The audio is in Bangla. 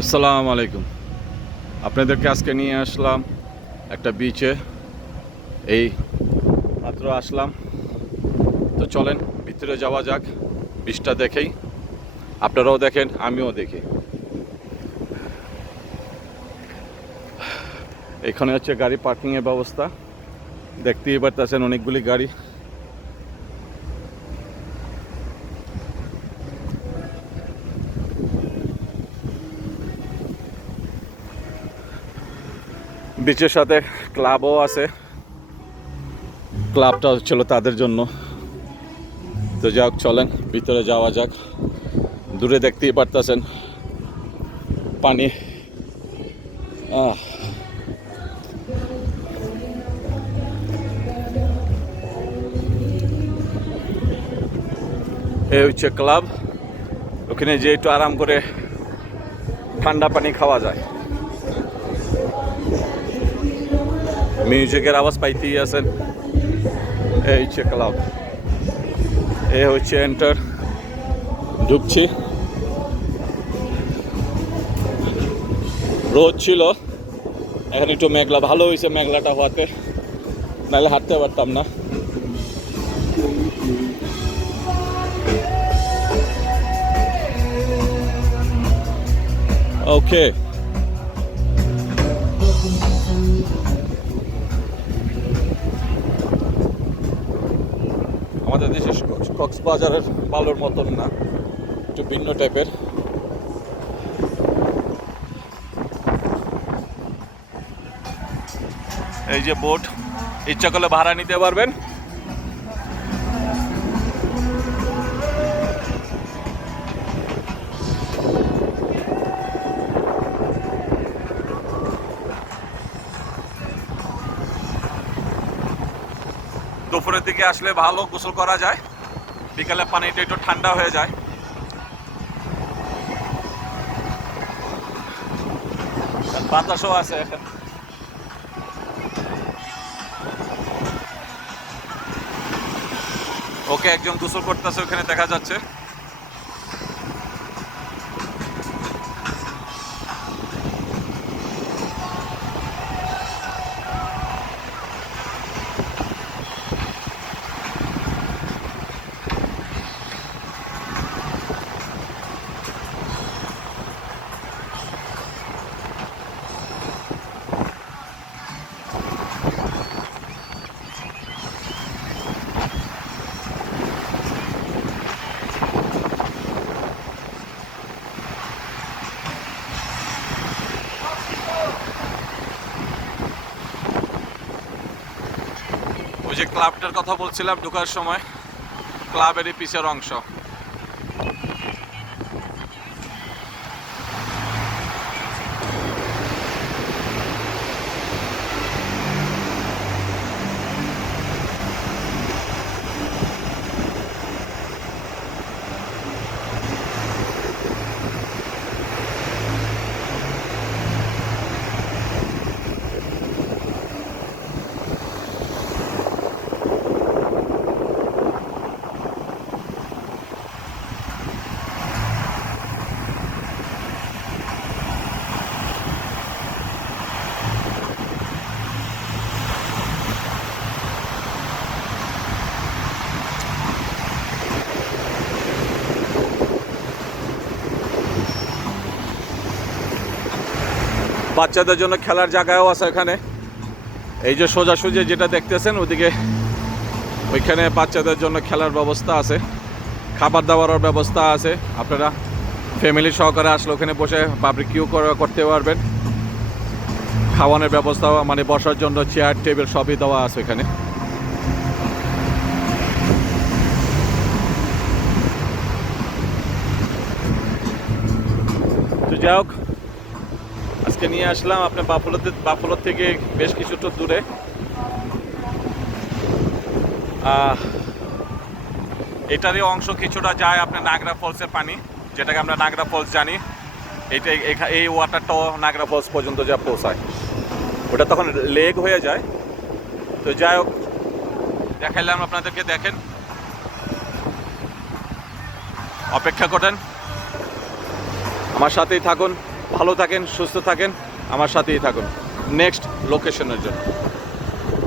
আসসালামু আলাইকুম। আপনাদেরকে আজকে নিয়ে আসলাম একটা বিচে। এই মাত্র আসলাম, তো চলেন ভিতরে যাওয়া যাক। বিচটা দেখেই আপনারাও দেখেন, আমিও দেখি। এখানে হচ্ছে গাড়ি পার্কিংয়ের ব্যবস্থা, দেখতেই পারতেছেন অনেকগুলি গাড়ি। বিচের সাথে ক্লাবও আছে, ক্লাবটা হচ্ছিল তাদের জন্য। তো যাক, চলেন ভিতরে যাওয়া যাক। দূরে দেখতেই পারতেছেন পানি। এই হচ্ছে ক্লাব। ওখানে যে একটু আরাম করে ঠান্ডা পানি খাওয়া যায়। মিউজিকের আওয়াজ পাইতেই আছেন। এই হচ্ছে ক্লাব, এ হচ্ছে এন্টার। ঢুকছি। রোদ ছিল, এখন একটু মেঘলা। ভালো হয়েছে মেঘলাটা হওয়াতে, নাহলে হাঁটতে পারতাম না। ওকে, আমাদের দেশে কক্সবাজারের বালুর মতন না, একটু ভিন্ন টাইপের। এই যে বোট, ইচ্ছা করলে ভাড়া নিতে পারবেন। দুপুরের দিকে আসলে ভালো গোসল করা যায়, বিকালে পানিটা একটু ঠান্ডা হয়ে যায়। বাতাসও আছে এখন। ওকে, একজন গোসল করতেছে ওখানে দেখা যাচ্ছে। ওই যে ক্লাবটার কথা বলছিলাম ঢোকার সময়, ক্লাবেরই পিছের অংশ। বাচ্চাদের জন্য খেলার জায়গাও আছে এখানে। এই যে সোজাসুজি যেটা দেখতেছেন ওদিকে, ওইখানে বাচ্চাদের জন্য খেলার ব্যবস্থা আছে, খাবার দাবারের ব্যবস্থা আছে। আপনারা ফ্যামিলি সহকারে আসলে ওখানে বসে বারবিকিউ করতে পারবেন। খাওয়ানোর ব্যবস্থা, মানে বসার জন্য চেয়ার টেবিল সবই দেওয়া আছে এখানে। তো যাই হোক, আজকে নিয়ে আসলাম আপনার বাফলোর থেকে বেশ কিছুটা দূরে। এটারই অংশ কিছুটা যায় আপনার নাগরা ফলসের পানি, যেটাকে আমরা নাগরা ফলস জানি। এই ওয়াটারটাও নাগরা ফলস পর্যন্ত যা পৌঁছায়, ওটা তখন লেক হয়ে যায়। তো যাই হোক, দেখাইলাম আপনাদেরকে। দেখেন, অপেক্ষা করেন, আমার সাথেই থাকুন। ভালো থাকেন, সুস্থ থাকেন, আমার সাথেই থাকুন নেক্সট লোকেশনের জন্য।